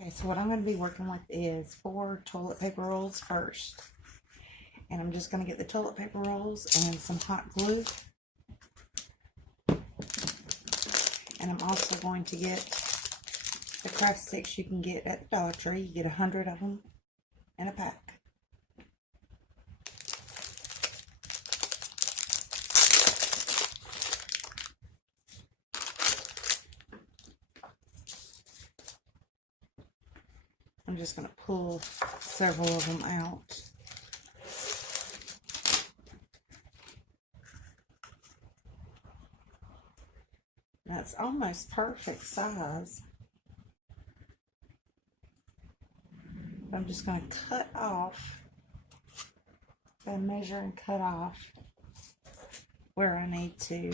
Okay, so what I'm going to be working with is 4 toilet paper rolls first. And I'm just going to get the toilet paper rolls and some hot glue. And I'm also going to get the craft sticks you can get at the Dollar Tree. You get 100 of them in a pack. I'm just going to pull several of them out. That's almost perfect size. I'm just going to cut off, and measure and cut off where I need to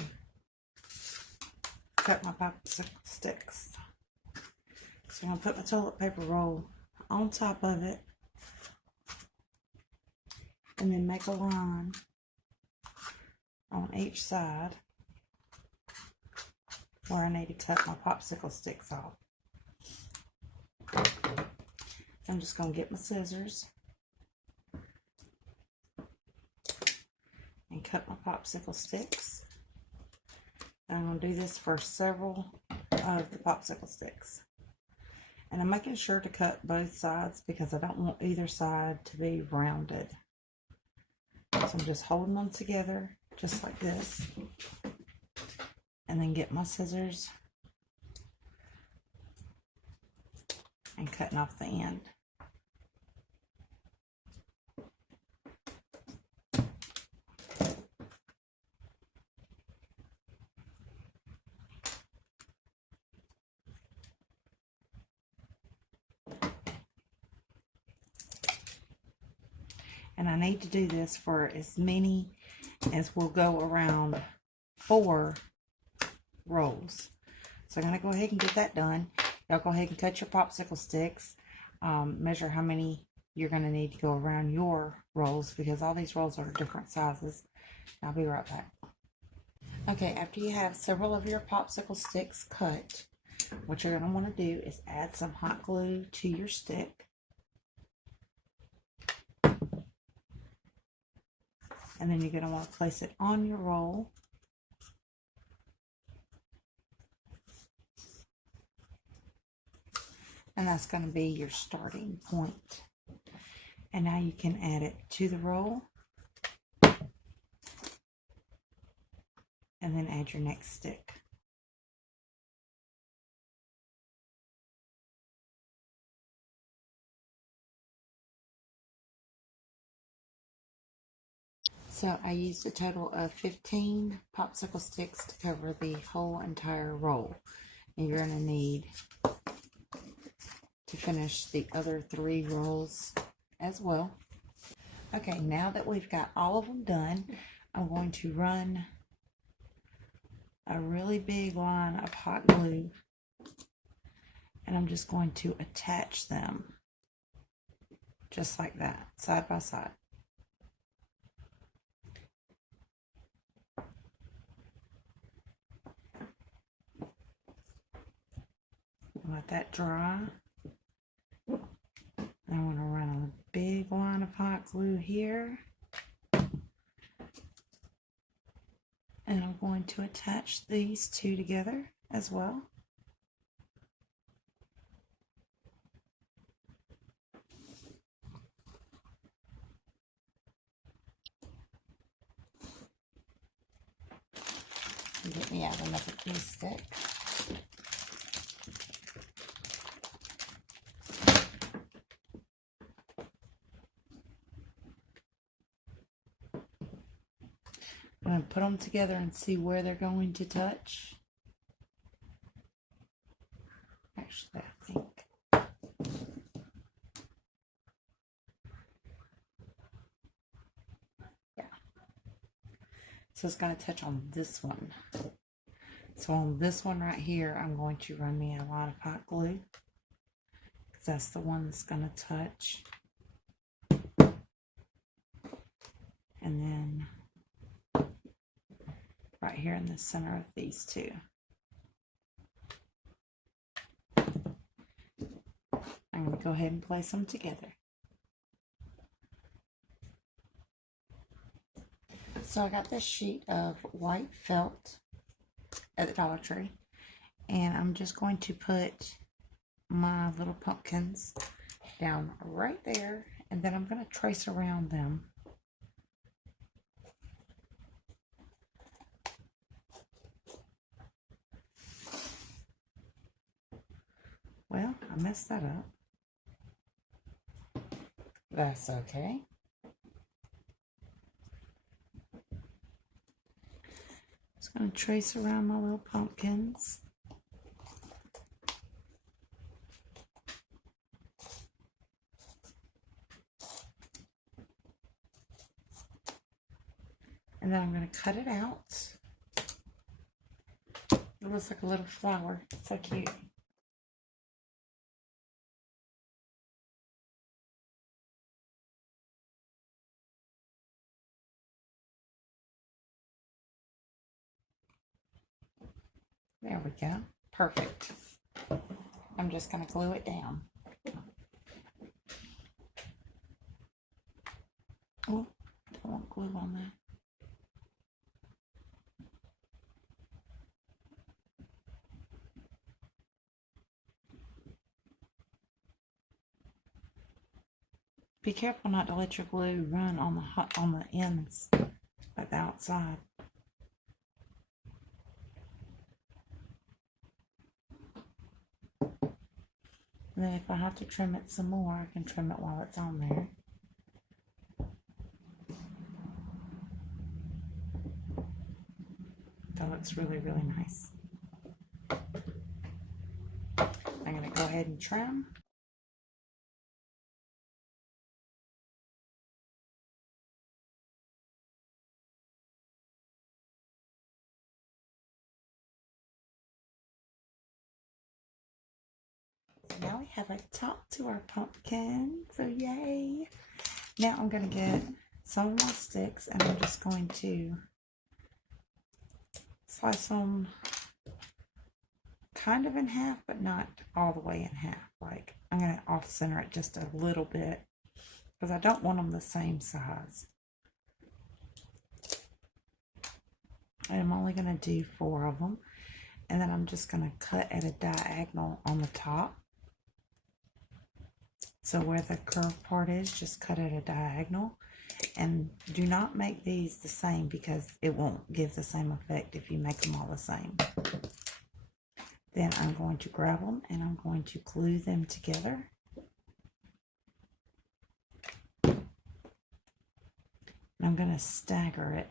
cut my popsicle sticks. So I'm going to put my toilet paper roll on top of it and then make a line on each side where I need to cut my popsicle sticks off. I'm just going to get my scissors and cut my popsicle sticks. And I'm going to do this for several of the popsicle sticks. And I'm making sure to cut both sides because I don't want either side to be rounded. So I'm just holding them together just like this. And then get my scissors and cutting off the end. And I need to do this for as many as will go around 4 rolls. So I'm going to go ahead and get that done. Y'all go ahead and cut your popsicle sticks. Measure how many you're going to need to go around your rolls because all these rolls are different sizes. I'll be right back. Okay, after you have several of your popsicle sticks cut, what you're going to want to do is add some hot glue to your stick. And then you're going to want to place it on your roll. And that's going to be your starting point. And now you can add it to the roll. And then add your next stick. So I used a total of 15 popsicle sticks to cover the whole entire roll. And you're going to need to finish the other 3 rolls as well. Okay, now that we've got all of them done, I'm going to run a really big line of hot glue. And I'm just going to attach them just like that, side by side. Let that dry. I'm going to run a big line of hot glue here. And I'm going to attach these 2 together as well. Get me out another glue stick. I'm going to put them together and see where they're going to touch. Actually, I think. Yeah. So it's going to touch on this one. So on this one right here, I'm going to run me a line of hot glue. Because that's the one that's going to touch. And then right here in the center of these 2. I'm going to go ahead and place them together. So I got this sheet of white felt at the Dollar Tree, and I'm just going to put my little pumpkins down right there, and then I'm going to trace around them. Well, I messed that up. That's okay. Just going to trace around my little pumpkins. And then I'm going to cut it out. It looks like a little flower. It's so cute. There we go. Perfect. I'm just going to glue it down. Oh, don't want glue on that. Be careful not to let your glue run on the ends, like the outside. And then if I have to trim it some more, I can trim it while it's on there. That looks really, really nice. I'm going to go ahead and trim. So now we have a top to our pumpkin, so yay. Now I'm going to get some of my sticks, and I'm just going to slice them kind of in half, but not all the way in half. Like, I'm going to off center it just a little bit because I don't want them the same size. And I'm only going to do 4 of them. And then I'm just going to cut at a diagonal on the top. So where the curved part is, just cut at a diagonal. And do not make these the same because it won't give the same effect if you make them all the same. Then I'm going to grab them and I'm going to glue them together. And I'm going to stagger it.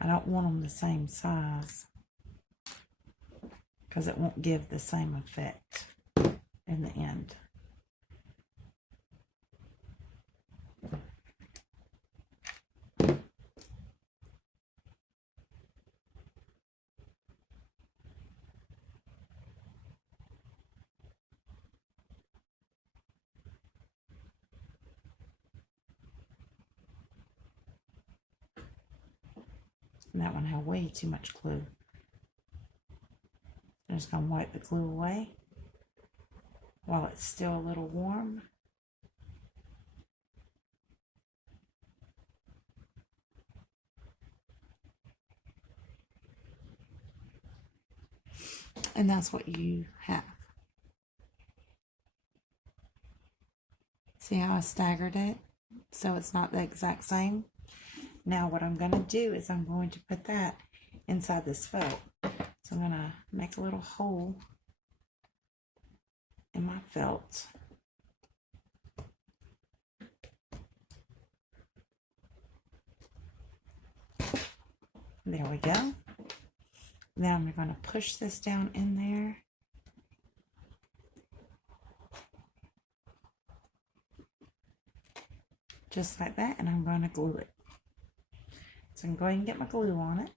I don't want them the same size because it won't give the same effect in the end. And that one had way too much glue. I'm just going to wipe the glue away while it's still a little warm. And that's what you have. See how I staggered it? So it's not the exact same. Now what I'm going to do is I'm going to put that inside this felt. So I'm going to make a little hole in my felt. There we go. Now I'm going to push this down in there. Just like that, and I'm going to glue it. So I'm going to get my glue on it.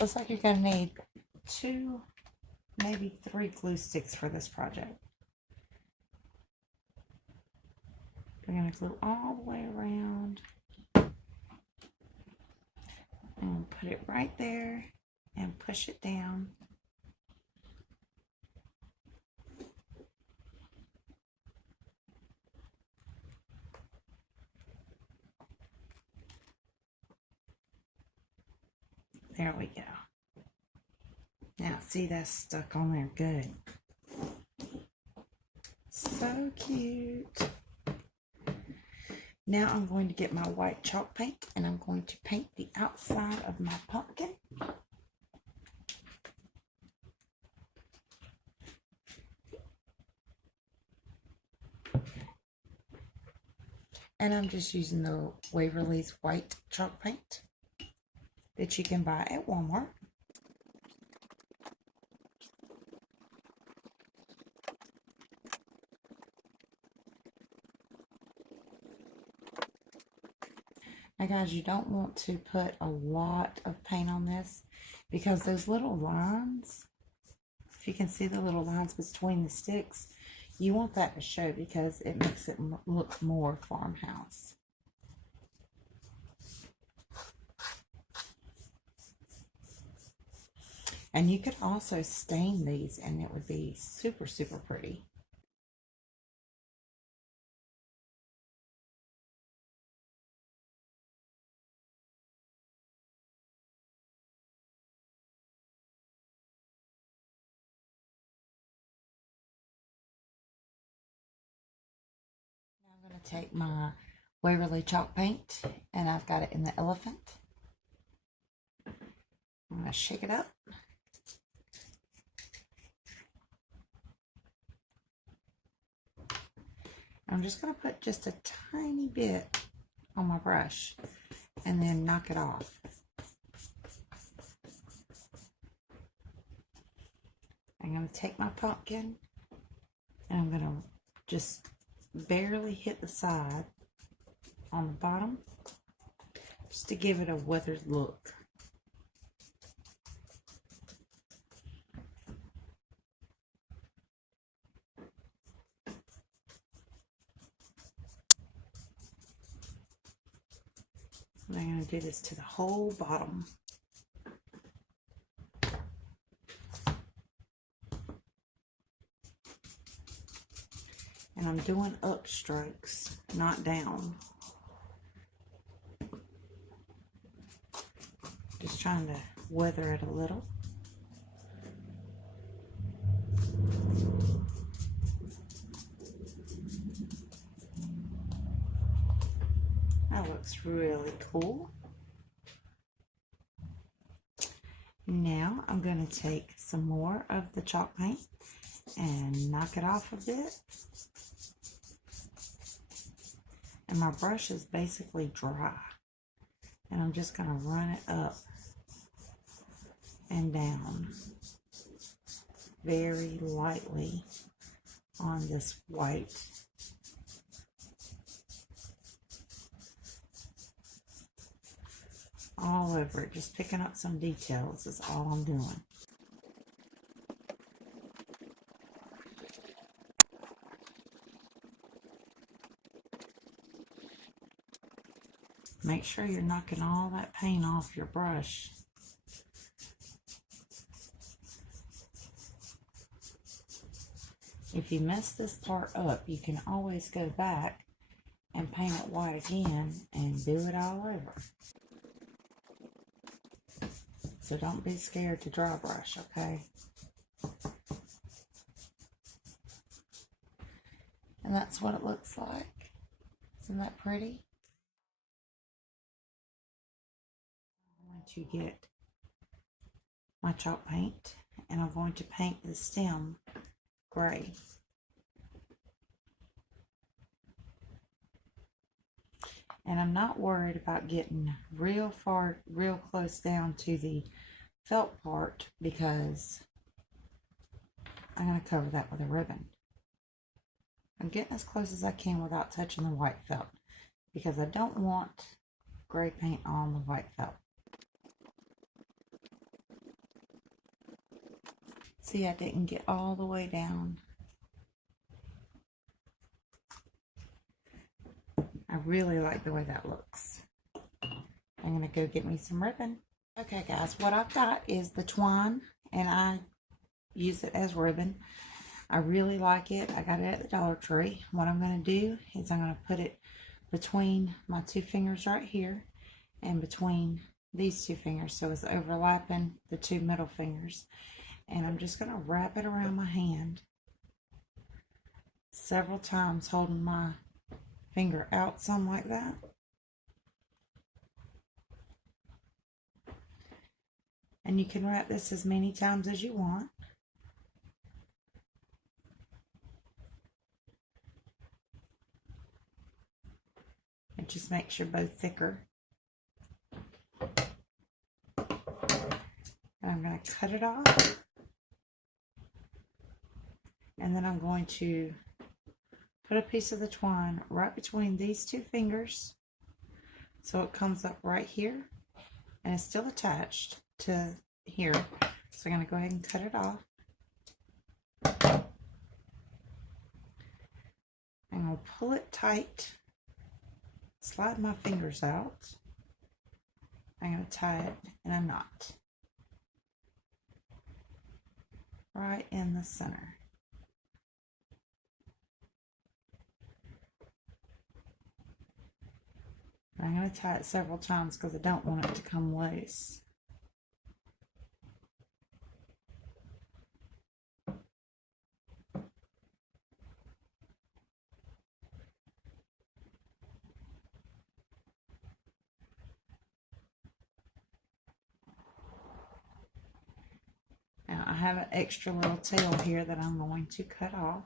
Looks like you're going to need 2, maybe 3 glue sticks for this project. We're going to glue all the way around. And put it right there and push it down. There we go. Now, see, that's stuck on there good. So cute. Now I'm going to get my white chalk paint and I'm going to paint the outside of my pumpkin. And I'm just using the Waverly's white chalk paint that you can buy at Walmart. Now guys, you don't want to put a lot of paint on this because those little lines, if you can see the little lines between the sticks, you want that to show because it makes it look more farmhouse. And you could also stain these and it would be super, super pretty. I'm going to take my Waverly chalk paint and I've got it in the elephant. I'm going to shake it up. I'm just going to put just a tiny bit on my brush and then knock it off. I'm going to take my pumpkin and I'm going to just barely hit the side on the bottom just to give it a weathered look. And I'm going to do this to the whole bottom. And I'm doing up strokes, not down. Just trying to weather it a little. That looks really cool. Now I'm going to take some more of the chalk paint and knock it off a bit. And my brush is basically dry. And I'm just going to run it up and down very lightly on this white. All over it, just picking up some details is all I'm doing. Make sure you're knocking all that paint off your brush. If you mess this part up, you can always go back and paint it white again and do it all over. So don't be scared to dry brush, okay? And that's what it looks like. Isn't that pretty? I'm going to get my chalk paint and I'm going to paint the stem gray. And I'm not worried about getting real close down to the felt part because I'm going to cover that with a ribbon. I'm getting as close as I can without touching the white felt because I don't want gray paint on the white felt. See, I didn't get all the way down. I really like the way that looks. I'm going to go get me some ribbon. Okay guys, what I've got is the twine and I use it as ribbon. I really like it. I got it at the Dollar Tree. What I'm going to do is I'm going to put it between my two fingers right here and between these two fingers, so it's overlapping the two middle fingers. And I'm just going to wrap it around my hand several times, holding my finger out some like that. And you can wrap this as many times as you want. It just makes your bow thicker. And I'm going to cut it off. And then I'm going to put a piece of the twine right between these two fingers, so it comes up right here and it's still attached to here. So I'm going to go ahead and cut it off. I'm going to pull it tight, slide my fingers out. I'm going to tie it in a knot right in the center. I'm going to tie it several times because I don't want it to come loose. Now I have an extra little tail here that I'm going to cut off.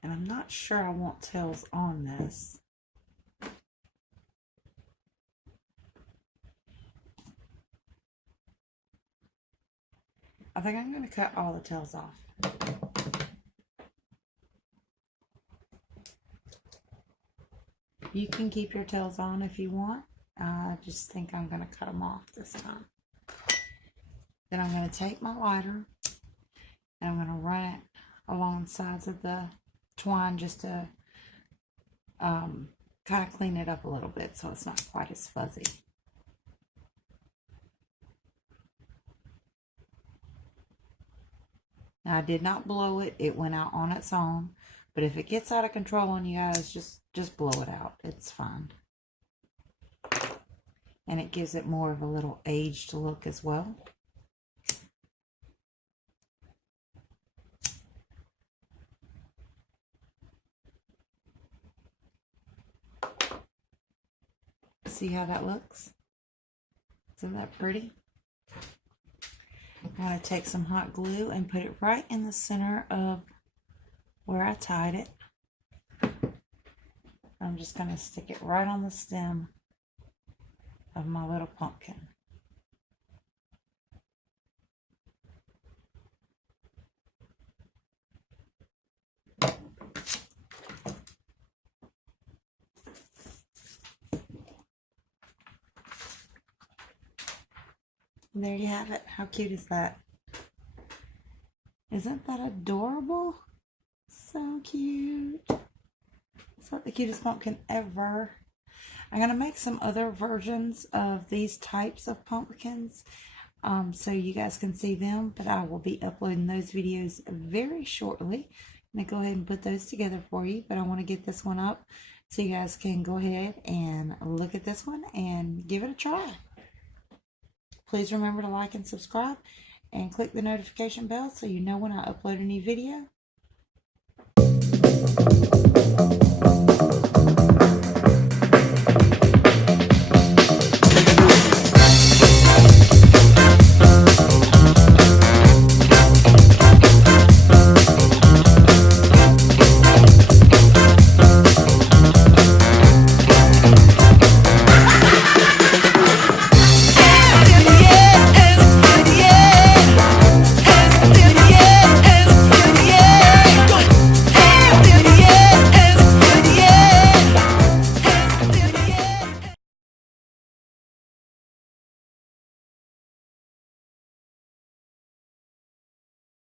And I'm not sure I want tails on this. I think I'm going to cut all the tails off. You can keep your tails on if you want. I just think I'm going to cut them off this time. Then I'm going to take my lighter and I'm going to run it along the sides of the twine just to kind of clean it up a little bit so it's not quite as fuzzy. Now I did not blow it, it went out on its own, but if it gets out of control on you guys, just blow it out, it's fine. And it gives it more of a little aged look as well. See how that looks? Isn't that pretty? I'm going to take some hot glue and put it right in the center of where I tied it. I'm just going to stick it right on the stem of my little pumpkin. And there you have it. How cute is that? Isn't that adorable? So cute. It's like the cutest pumpkin ever. I'm going to make some other versions of these types of pumpkins so you guys can see them, but I will be uploading those videos very shortly. I'm going to go ahead and put those together for you, but I want to get this one up so you guys can go ahead and look at this one and give it a try. Please remember to like and subscribe and click the notification bell so you know when I upload a new video.